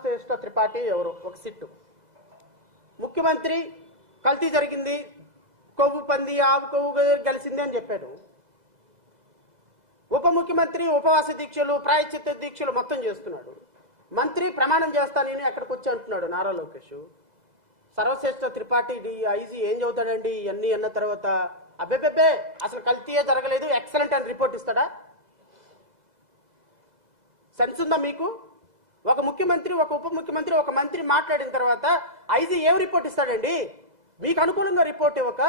సర్వశ్రేష్ఠ త్రిపాఠి ఎవరు ఒక సిట్టు. ముఖ్యమంత్రి కల్తీ జరిగింది, కొవ్వు పంది ఆవు కొవ్వు కలిసింది అని చెప్పాడు. ఉప ముఖ్యమంత్రి ఉపవాస దీక్షలు ప్రాయశ్చిత్త దీక్షలు మొత్తం చేస్తున్నాడు. మంత్రి ప్రమాణం చేస్తానని అక్కడికి వచ్చి అంటున్నాడు నారా లోకేష్. సర్వశ్రేష్ఠ త్రిపాఠి ఐజీ ఏం చదువుతాడండి ఇవన్నీ అన్న తర్వాత? అబ్బెబ్బెబ్బే అసలు కల్తీయే జరగలేదు ఎక్సలెంట్ అని రిపోర్ట్ ఇస్తాడా? సెన్స్ ఉందా మీకు? ఒక ముఖ్యమంత్రి ఒక ఉప ముఖ్యమంత్రి ఒక మంత్రి మాట్లాడిన తర్వాత ఐజీ ఏం రిపోర్ట్ ఇస్తాడండి? మీకు అనుకూలంగా రిపోర్ట్ ఇవ్వక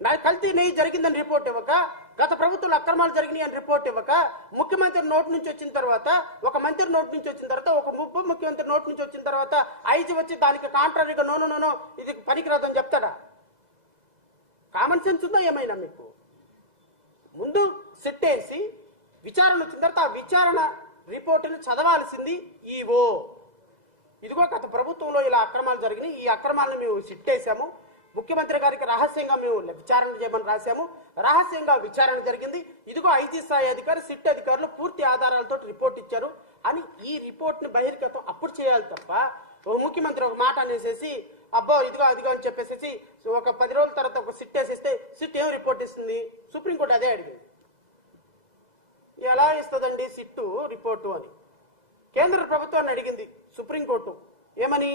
నా కల్తీ నెయ్యి జరిగిందని రిపోర్ట్ ఇవ్వక, గత ప్రభుత్వంలో అక్రమాలు జరిగినాయి అని రిపోర్ట్ ఇవ్వక, ముఖ్యమంత్రి నోటి నుంచి వచ్చిన తర్వాత, ఒక మంత్రి నోటి నుంచి వచ్చిన తర్వాత, ఒక ఉప ముఖ్యమంత్రి నోటి నుంచి వచ్చిన తర్వాత ఐజీ వచ్చి దానికి కాంట్రారీగా నో ఇది పనికిరాదని చెప్తాడా? కామన్ సెన్స్ ఉందా ఏమైనా మీకు? ముందు సెట్ వేసి విచారణ వచ్చిన తర్వాత ఆ విచారణ రిపోర్టును చదవాల్సింది ఈవో. ఇదిగో గత ప్రభుత్వంలో ఇలా అక్రమాలు జరిగినాయి, ఈ అక్రమాలను మేము సిట్టేసాము, ముఖ్యమంత్రి గారికి రహస్యంగా మేము విచారణ చేయమని రాశాము, రహస్యంగా విచారణ జరిగింది, ఇదిగో ఐజీ స్థాయి అధికారి సిట్ అధికారులు పూర్తి ఆధారాలతో రిపోర్ట్ ఇచ్చారు అని ఈ రిపోర్ట్ని బహిర్గతం అప్పుడు చేయాలి తప్ప ముఖ్యమంత్రి ఒక మాట అనేసేసి అబ్బో ఇదిగో అదిగో అని చెప్పేసి ఒక 10 రోజుల తర్వాత ఒక సిట్ వేసేస్తే సిట్ ఏం రిపోర్ట్ ఇస్తుంది? సుప్రీంకోర్టు అదే అడిగింది. ఎలా ఇస్తుందండి సిట్టు రిపోర్టు అని కేంద్ర ప్రభుత్వాన్ని అడిగింది సుప్రీంకోర్టు. ఏమని?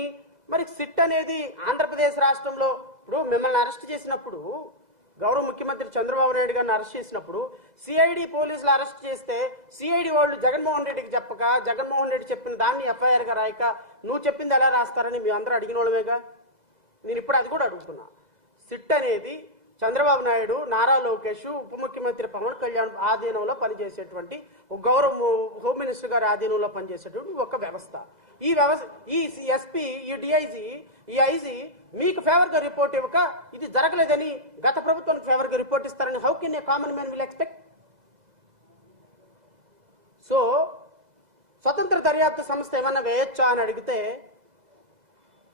మరి సిట్ అనేది ఆంధ్రప్రదేశ్ రాష్ట్రంలో ఇప్పుడు మిమ్మల్ని అరెస్ట్ చేసినప్పుడు, గౌరవ ముఖ్యమంత్రి చంద్రబాబు నాయుడు గారిని అరెస్ట్ చేసినప్పుడు సిఐడి పోలీసులు అరెస్ట్ చేస్తే సిఐడి వాళ్ళు జగన్మోహన్ రెడ్డికి చెప్పక, జగన్మోహన్ రెడ్డి చెప్పిన దాన్ని ఎఫ్ఐఆర్ గా రాయక నువ్వు చెప్పింది ఎలా రాస్తారని మీ అందరూ అడిగిన వాళ్ళమేగా. నేను ఇప్పుడు అది కూడా అడుగుతున్నా. సిట్ అనేది చంద్రబాబు నాయుడు, నారా లోకేష్, ఉప ముఖ్యమంత్రి పవన్ కళ్యాణ్ ఆధీనంలో పనిచేసేటువంటి గౌరవ హోమ్ మినిస్టర్ గారి ఆధీనంలో పనిచేసేటువంటి ఒక వ్యవస్థ. ఈ వ్యవస్థ ఈ ఎస్పీ, ఈ డిఐజీ, ఈ ఐజీ మీకు ఫేవర్ గా రిపోర్ట్ ఇవ్వక ఇది జరగలేదని గత ప్రభుత్వానికి ఫేవర్ గా రిపోర్ట్ ఇస్తారని how can a common man will expect? So స్వతంత్ర దర్యాప్తు సంస్థ ఏమన్నా వేయొచ్చా అని అడిగితే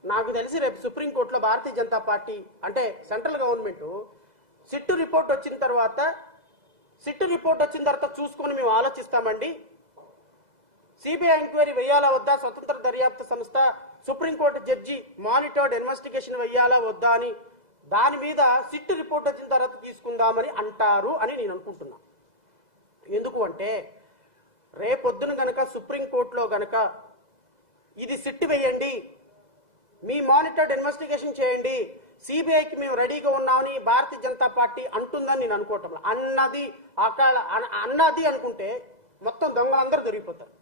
నాకు తెలిసి రేపు సుప్రీంకోర్టులో భారతీయ జనతా పార్టీ అంటే సెంట్రల్ గవర్నమెంట్ సిట్టు రిపోర్ట్ వచ్చిన తర్వాత చూసుకొని మేము ఆలోచిస్తామండి, సిబిఐ ఎంక్వైరీ వేయాలా వద్దా, స్వతంత్ర దర్యాప్తు సంస్థ సుప్రీంకోర్టు జడ్జి మానిటర్డ్ ఇన్వెస్టిగేషన్ వేయాలా వద్దా అని దాని మీద సిట్టు రిపోర్ట్ వచ్చిన తర్వాత తీసుకుందామని అంటారు అని నేను అనుకుంటున్నా. ఎందుకు అంటే రేపొద్దున గనక సుప్రీంకోర్టులో గనక ఇది సిట్టు వేయండి, మీ మానిటర్డ్ ఇన్వెస్టిగేషన్ చేయండి, సిబిఐకి మేము రెడీగా ఉన్నామని భారతీయ జనతా పార్టీ అంటుందని నేను అనుకోవటం. అన్నది అనుకుంటే మొత్తం దొంగలందరూ దొరికిపోతారు.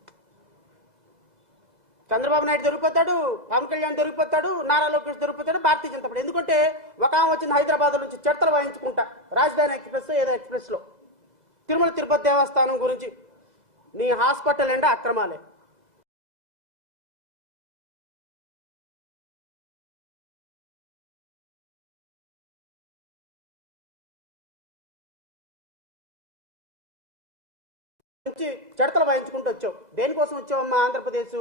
చంద్రబాబు నాయుడు దొరికిపోతాడు, పవన్ కళ్యాణ్ దొరికిపోతాడు, నారా లోకేష్ దొరికిపోతాడు, భారతీయ జనతా పార్టీ. ఎందుకంటే ఒక ఆమె వచ్చిన హైదరాబాద్ నుంచి చెడతలు వాయించుకుంటా రాజధాని ఎక్స్ప్రెస్ ఏదో ఎక్స్ప్రెస్ లో తిరుమల తిరుపతి దేవస్థానం గురించి నీ హాస్పిటల్ ఎండా అక్రమాలే. చెడతలు వాయించుకుంటూ వచ్చావు. దేనికోసం వచ్చావమ్మా ఆంధ్రప్రదేశ్?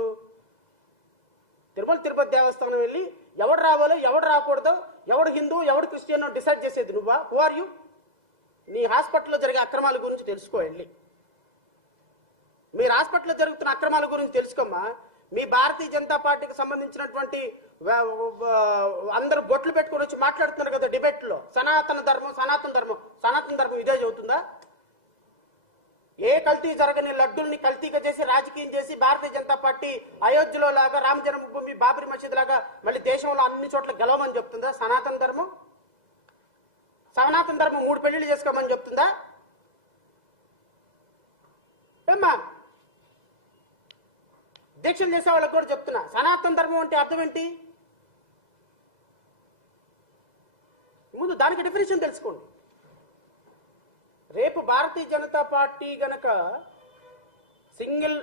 తిరుమల తిరుపతి దేవస్థానం వెళ్ళి ఎవడు రావాలో ఎవడు రాకూడదో, ఎవడు హిందూ ఎవడు క్రిస్టియన్ డిసైడ్ చేసేది నువ్వా? Who are you? నీ హాస్పిటల్లో జరిగే అక్రమాల గురించి తెలుసుకో వెళ్ళి. మీరు హాస్పిటల్లో జరుగుతున్న అక్రమాల గురించి తెలుసుకోమ్మా. మీ భారతీయ జనతా పార్టీకి సంబంధించినటువంటి అందరూ బొట్లు పెట్టుకొని వచ్చి మాట్లాడుతున్నారు కదా డిబేట్లో, సనాతన ధర్మం ఇదే చదువుతుందా? ఏ కల్తీ జరగని లడ్డుల్ని కల్తీగా చేసి రాజకీయం చేసి భారతీయ జనతా పార్టీ అయోధ్యలో లాగా రామ జన్మభూమి బాబరీ మసీద్ లాగా మళ్ళీ దేశంలో అన్ని చోట్ల గెలవమని చెప్తుందా? సనాతన ధర్మం 3 పెళ్లిళ్ళు చేసుకోమని చెప్తుందా? ఏమ్మా దీక్షలు చేసే వాళ్ళకి కూడా చెప్తున్నా, సనాతన ధర్మం అంటే అర్థం ఏంటి? ముందు దానికి డెఫినేషన్ తెలుసుకోండి. రేపు భారతీయ జనతా పార్టీ గనక సింగిల్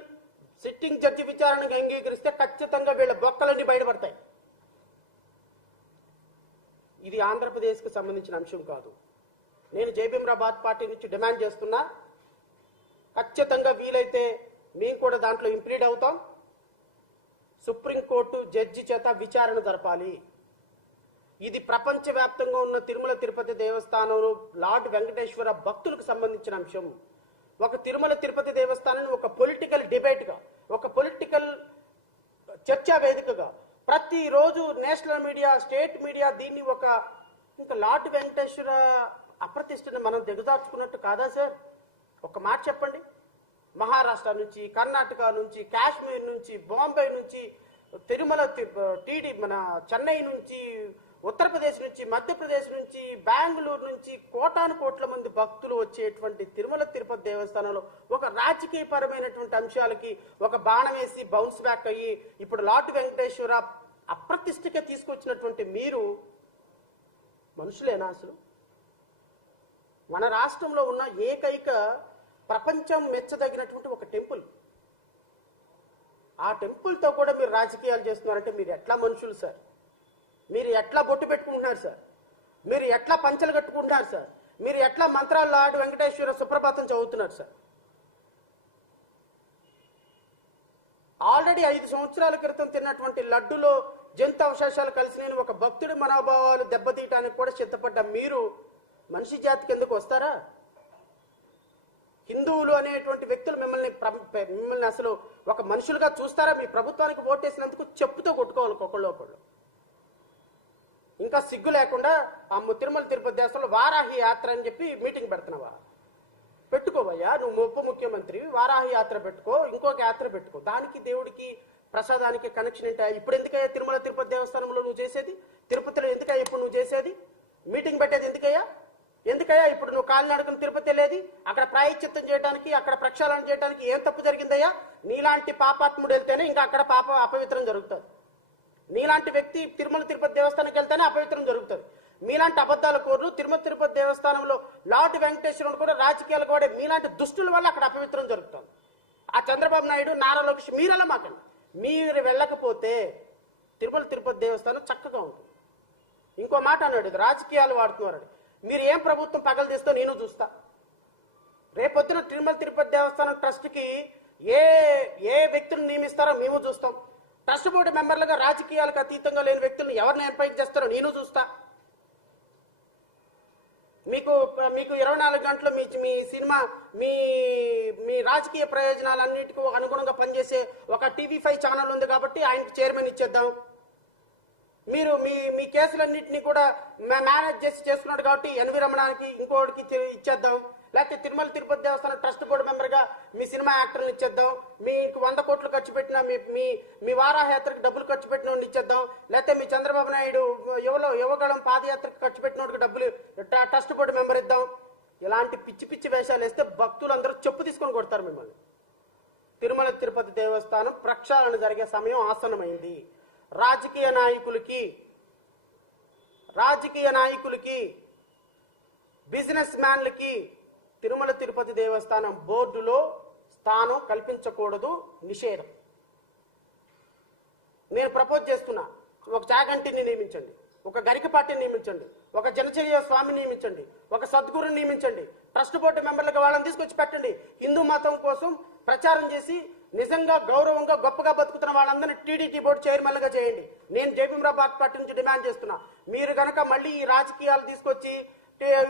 సిట్టింగ్ జడ్జి విచారణకు అంగీకరిస్తే ఖచ్చితంగా వీళ్ళ బొక్కలన్నీ బయటపడతాయి. ఇది ఆంధ్రప్రదేశ్కి సంబంధించిన అంశం కాదు. నేను జైభీమ్రాబాద్ పార్టీ నుంచి డిమాండ్ చేస్తున్నా, ఖచ్చితంగా వీలైతే మేము కూడా దాంట్లో ఇంప్లీడ్ అవుతాం. సుప్రీంకోర్టు జడ్జి చేత విచారణ జరపాలి. ఇది ప్రపంచవ్యాప్తంగా ఉన్న తిరుమల తిరుపతి దేవస్థానం లార్డ్ వెంకటేశ్వర భక్తులకు సంబంధించిన అంశం. ఒక తిరుమల తిరుపతి దేవస్థానాన్ని ఒక పొలిటికల్ డిబేట్గా, ఒక పొలిటికల్ చర్చా వేదికగా ప్రతిరోజు నేషనల్ మీడియా, స్టేట్ మీడియా దీన్ని ఒక ఇంకా లార్డ్ వెంకటేశ్వర అప్రతిష్టని మనం దిగజార్చుకున్నట్టు కాదా సార్? ఒక మాట చెప్పండి. మహారాష్ట్ర నుంచి, కర్ణాటక నుంచి, కాశ్మీర్ నుంచి, బాంబే నుంచి, తిరుమల మన చెన్నై నుంచి, ఉత్తరప్రదేశ్ నుంచి, మధ్యప్రదేశ్ నుంచి, బెంగళూరు నుంచి కోటాను కోట్ల మంది భక్తులు వచ్చేటువంటి తిరుమల తిరుపతి దేవస్థానంలో ఒక రాజకీయ పరమైనటువంటి అంశాలకి ఒక బాణం వేసి బౌన్స్ బ్యాక్ అయ్యి ఇప్పుడు లార్డ్ వెంకటేశ్వర అప్రతిష్టగా తీసుకొచ్చినటువంటి మీరు మనుషులేనా అసలు? మన రాష్ట్రంలో ఉన్న ఏకైక ప్రపంచం మెచ్చదగినటువంటి ఒక టెంపుల్, ఆ టెంపుల్తో కూడా మీరు రాజకీయాలు చేస్తున్నారంటే మీరు ఎట్లా మనుషులు సార్? మీరు ఎట్లా బొట్టు పెట్టుకుంటున్నారు సార్? మీరు ఎట్లా పంచలు కట్టుకుంటున్నారు సార్? మీరు ఎట్లా మంత్రాలు లార్డ్ వెంకటేశ్వర సుప్రభాతం చదువుతున్నారు సార్? ఆల్రెడీ 5 సంవత్సరాల క్రితం తిన్నటువంటి లడ్డులో జంతు అవశేషాలు కలిసి నేను ఒక భక్తుడి మనోభావాలు దెబ్బతీయటానికి కూడా సిద్ధపడ్డ మీరు మనిషి జాతికి ఎందుకు వస్తారా? హిందువులు అనేటువంటి వ్యక్తులు మిమ్మల్ని అసలు ఒక మనుషులుగా చూస్తారా? మీ ప్రభుత్వానికి ఓటేసినందుకు చెప్పుతో కొట్టుకోవాలి ఒకళ్ళు. ఇంకా సిగ్గు లేకుండా ఆ తిరుమల తిరుపతి దేవస్థానంలో వారాహి యాత్ర అని చెప్పి మీటింగ్ పెడుతున్నావా? పెట్టుకోవయ్యా, నువ్వు ఉప ముఖ్యమంత్రి, వారాహి యాత్ర పెట్టుకో, ఇంకొక యాత్ర పెట్టుకో. దానికి దేవుడికి ప్రసాదానికి కనెక్షన్ ఏంటా? ఇప్పుడు ఎందుకయ్యా తిరుమల తిరుపతి దేవస్థానంలో నువ్వు చేసేది? తిరుపతిలో ఎందుకయ్యా ఇప్పుడు నువ్వు చేసేది? మీటింగ్ పెట్టేది ఎందుకయ్యా? ఇప్పుడు నువ్వు కాలినడకను తిరుపతి వెళ్ళేది? అక్కడ ప్రాయశ్చిత్తం చేయడానికి, అక్కడ ప్రక్షాళన చేయడానికి ఏం తప్పు జరిగిందయ్యా? నీలాంటి పాపాత్ముడు వెళ్తేనే ఇంకా అక్కడ అపవిత్రం జరుగుతుంది. నీలాంటి వ్యక్తి తిరుమల తిరుపతి దేవస్థానానికి వెళ్తేనే అపవిత్రం జరుగుతుంది. మీలాంటి అబద్ధాల కోరు తిరుమల తిరుపతి దేవస్థానంలో లార్డ్ వెంకటేశ్వరుడు కూడా రాజకీయాలు కూడా మీలాంటి దుష్టుల వల్ల అక్కడ అపవిత్రం జరుగుతుంది. ఆ చంద్రబాబు నాయుడు, నారా లోకేష్ మీరలా మాకండి. మీరు వెళ్ళకపోతే తిరుమల తిరుపతి దేవస్థానం చక్కగా ఉంటుంది. ఇంకో మాట అన్నాడు, రాజకీయాలు వాడుతున్నారు. మీరు ఏం ప్రభుత్వం పగలు తీస్తో నేను చూస్తా. రేపొద్దున తిరుమల తిరుపతి దేవస్థానం ట్రస్ట్కి ఏ వ్యక్తులను నియమిస్తారో మేము చూస్తాం. ట్రస్ట్ బోర్డు మెంబర్లుగా రాజకీయాలకు అతీతంగా లేని వ్యక్తులను ఎవరిని ఎంపైక్ చేస్తారో నేను చూస్తా. మీకు 24 గంటలు మీ సినిమా మీ రాజకీయ ప్రయోజనాలన్నిటికీ అనుగుణంగా పనిచేసే ఒక TV5 ఛానల్ ఉంది కాబట్టి ఆయనకి చైర్మన్ ఇచ్చేద్దాం. మీరు మీ కేసులన్నింటినీ కూడా మేనేజ్ చేసుకున్నాడు కాబట్టి ఎన్వి రమణానికి ఇంకోటికి ఇచ్చేద్దాం. లేకపోతే తిరుమల తిరుపతి దేవస్థానం ట్రస్ట్ బోర్డు మెంబర్గా మీ సినిమా యాక్టర్ని ఇచ్చేద్దాం. మీకు 100 కోట్లు ఖర్చు పెట్టిన మీ వారాయాత్రకు డబ్బులు ఖర్చు పెట్టిన వాడిని ఇచ్చేద్దాం. లేకపోతే మీ చంద్రబాబు నాయుడు యువగళం పాదయాత్రకు ఖర్చు పెట్టిన వాడికి డబ్బులు ట్రస్ట్ బోర్డు మెంబర్ ఇద్దాం. ఇలాంటి పిచ్చి వేషాలు వేస్తే భక్తులందరూ చెప్పు తీసుకొని కొడతారు మిమ్మల్ని. తిరుమల తిరుపతి దేవస్థానం ప్రక్షాళన జరిగే సమయం ఆసన్నమైంది. రాజకీయ నాయకులకి బిజినెస్ మ్యాన్లకి తిరుమల తిరుపతి దేవస్థానం బోర్డులో స్థానం కల్పించకూడదు, నిషేధం. నేను ప్రపోజ్ చేస్తున్నా, ఒక చాగంటిని నియమించండి, ఒక గరికపాటిని నియమించండి, ఒక జనచర్య స్వామిని నియమించండి, ఒక సద్గురుని నియమించండి. ట్రస్ట్ బోర్డు మెంబర్లుగా వాళ్ళని తీసుకొచ్చి పెట్టండి. హిందూ మతం కోసం ప్రచారం చేసి నిజంగా గౌరవంగా గొప్పగా బతుకుతున్న వాళ్ళందరినీ టీడీటీ బోర్డు చైర్మన్గా చేయండి. నేను జయభీమరావు పార్టీ నుంచి డిమాండ్ చేస్తున్నా. మీరు గనక మళ్ళీ ఈ రాజకీయాలు తీసుకొచ్చి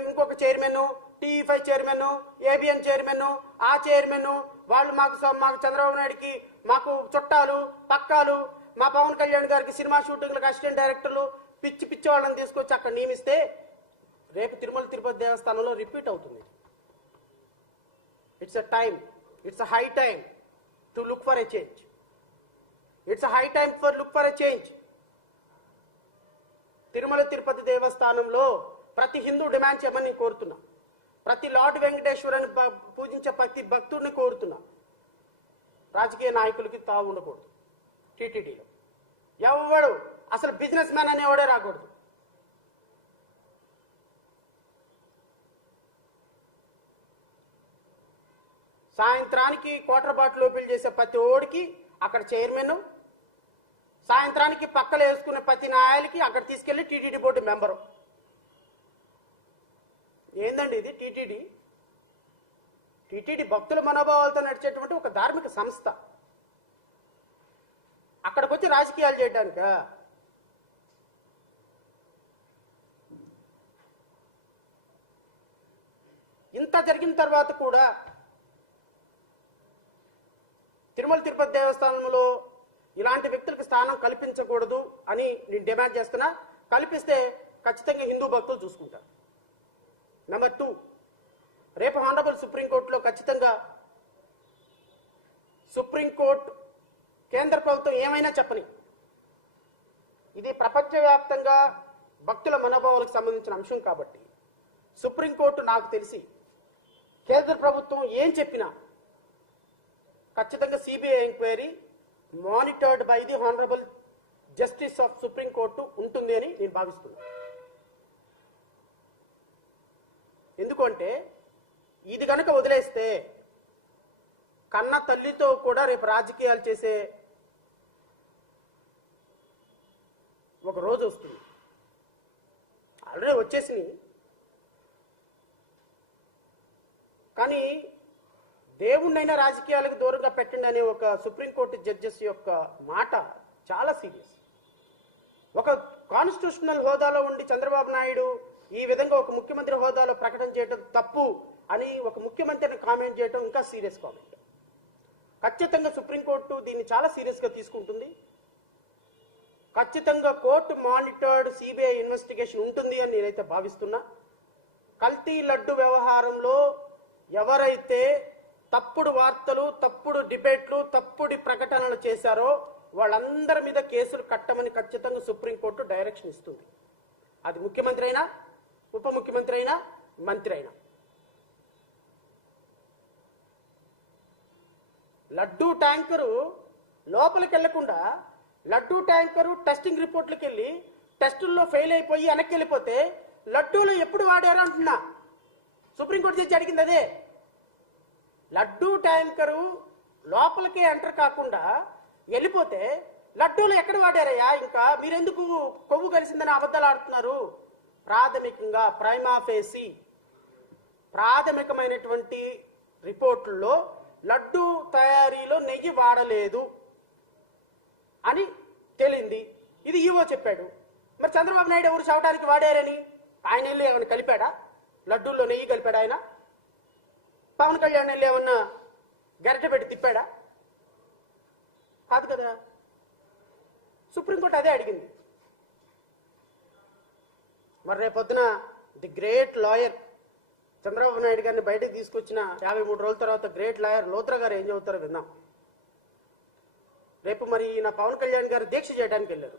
ఇంకొక chairman, TV5 chairman, ABN chairman, ఆ చైర్మన్ వాళ్ళు మాకు చంద్రబాబు నాయుడికి మాకు చుట్టాలు పక్కాలు, మా పవన్ కళ్యాణ్ గారికి సినిమా షూటింగ్లకు అసిస్టెంట్ డైరెక్టర్లు, పిచ్చి వాళ్ళని తీసుకొచ్చి అక్కడ నియమిస్తే రేపు తిరుమల తిరుపతి దేవస్థానంలో రిపీట్ అవుతుంది. It's a high time to look for a change. It's a high time for look for a change. Tirumala Tirupati దేవస్థానంలో ప్రతి హిందూ డిమాండ్ చేయమని కోరుతున్నా. ప్రతి లార్డ్ వెంకటేశ్వరుని పూజించే ప్రతి భక్తుడిని కోరుతున్నా. రాజకీయ నాయకులకి తావు ఉండకూడదు. టీటీడీలో ఎవడు అసలు బిజినెస్ మ్యాన్ అనేవాడే రాకూడదు. సాయంత్రానికి క్వార్టర్ బాటిల్ ఓపెన్ చేసే ప్రతి ఓడికి అక్కడ చైర్మన్, సాయంత్రానికి పక్కలు వేసుకునే ప్రతి న్యాయాలకి అక్కడ తీసుకెళ్లి టీటీడీ బోర్డు మెంబరు. ఏందండి ఇది? టీటీడీ భక్తుల మనోభావాలతో నడిచేటువంటి ఒక ధార్మిక సంస్థ. అక్కడికి వచ్చి రాజకీయాలు చేయడానిక? ఇంత జరిగిన తర్వాత కూడా తిరుమల తిరుపతి దేవస్థానంలో ఇలాంటి వ్యక్తులకు స్థానం కల్పించకూడదు అని నేను డిమాండ్ చేస్తున్నా. కల్పిస్తే ఖచ్చితంగా హిందూ భక్తులు చూసుకుంటారు. నెంబర్ 2, రేపు హానరబుల్ సుప్రీంకోర్టులో ఖచ్చితంగా సుప్రీంకోర్టు కేంద్ర ప్రభుత్వం ఏమైనా చెప్పని, ఇది ప్రపంచవ్యాప్తంగా భక్తుల మనోభావాలకు సంబంధించిన అంశం కాబట్టి సుప్రీంకోర్టు నాకు తెలిసి కేంద్ర ప్రభుత్వం ఏం చెప్పినా ఖచ్చితంగా CBI enquiry monitored by the honourable justice of supreme court ఉంటుంది అని నేను భావిస్తున్నాను. ఎందుకంటే ఇది గనక వదిలేస్తే కన్న తల్లితో కూడా రేపు రాజకీయాలు చేసే ఒక రోజు వస్తుంది. ఆల్రెడీ వచ్చేసినాయి. కానీ దేవుణ్ణైనా రాజకీయాలకు దూరంగా పెట్టండి అనే ఒక సుప్రీంకోర్టు జడ్జెస్ యొక్క మాట చాలా సీరియస్. ఒక కాన్స్టిట్యూషనల్ హోదాలో ఉండి చంద్రబాబు నాయుడు ఈ విధంగా ఒక ముఖ్యమంత్రి హోదాలో ప్రకటన చేయడం తప్పు అని ఒక ముఖ్యమంత్రిని కామెంట్ చేయడం ఇంకా సీరియస్ కామెంట్. ఖచ్చితంగా సుప్రీంకోర్టు దీన్ని చాలా సీరియస్ గా తీసుకుంటుంది. ఖచ్చితంగా కోర్టు మానిటర్డ్ సిబిఐ ఇన్వెస్టిగేషన్ ఉంటుంది అని నేనైతే భావిస్తున్నా. కల్తీ లడ్డు వ్యవహారంలో ఎవరైతే తప్పుడు వార్తలు, తప్పుడు డిబేట్లు, తప్పుడు ప్రకటనలు చేశారో వాళ్ళందరి మీద కేసులు కట్టమని ఖచ్చితంగా సుప్రీంకోర్టు డైరెక్షన్ ఇస్తుంది. అది ముఖ్యమంత్రి అయినా, ఉప ముఖ్యమంత్రి అయినా, మంత్రి అయినా. లడ్డూ ట్యాంకరు లోపలికి వెళ్లకుండా లడ్డూ ట్యాంకరు టెస్టింగ్ రిపోర్ట్లకు వెళ్ళి టెస్టుల్లో ఫెయిల్ అయిపోయి వెనక్కి వెళ్ళిపోతే లడ్డూలు ఎప్పుడు వాడారు అంటున్నా. సుప్రీంకోర్టు జడ్జి అడిగింది అదే. లడ్డూ ట్యాంకరు లోపలికి ఎంటర్ కాకుండా వెళ్ళిపోతే లడ్డూలు ఎక్కడ వాడారయ్యా? ఇంకా మీరెందుకు కొవ్వు కలిసిందని అబద్ధాలు ఆడుతున్నారు? ప్రాథమికంగా ప్రైమా ఫేసి ప్రాథమికమైనటువంటి రిపోర్టుల్లో లడ్డూ తయారీలో నెయ్యి వాడలేదు అని తేలింది. ఇది ఈవో చెప్పాడు. మరి చంద్రబాబు నాయుడు ఎవరు చవటానికి వాడారని ఆయన వెళ్ళి ఏమైనా కలిపాడా? లడ్డూల్లో నెయ్యి కలిపాడా ఆయన? పవన్ కళ్యాణ్ వెళ్ళి ఏమన్నా గరిట పెట్టి తిప్పాడా? కాదు కదా. సుప్రీంకోర్టు అదే అడిగింది. మరి రేపొద్దున the great lawyer Chandrababu Naidu గారిని బయటకు తీసుకొచ్చిన 53 రోజుల తర్వాత గ్రేట్ లాయర్ లోత్రా గారు ఏం చెబుతారో విందాం. రేపు మరి ఈయన పవన్ కళ్యాణ్ గారు దీక్ష చేయడానికి వెళ్ళారు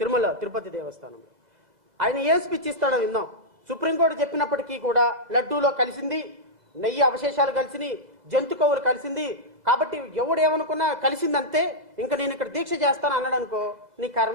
తిరుమల తిరుపతి దేవస్థానంలో. ఆయన ఏం స్పీచ్ ఇస్తాడో విందాం. సుప్రీంకోర్టు చెప్పినప్పటికీ కూడా లడ్డూలో కలిసింది, నెయ్యి అవశేషాలు కలిసింది, జంతు కొవ్వులు కలిసింది కాబట్టి ఎవడేమనుకున్నా కలిసిందంతే, ఇంకా నేను ఇక్కడ దీక్ష చేస్తాను అన్నాడు అనుకో, నీ కర్మ.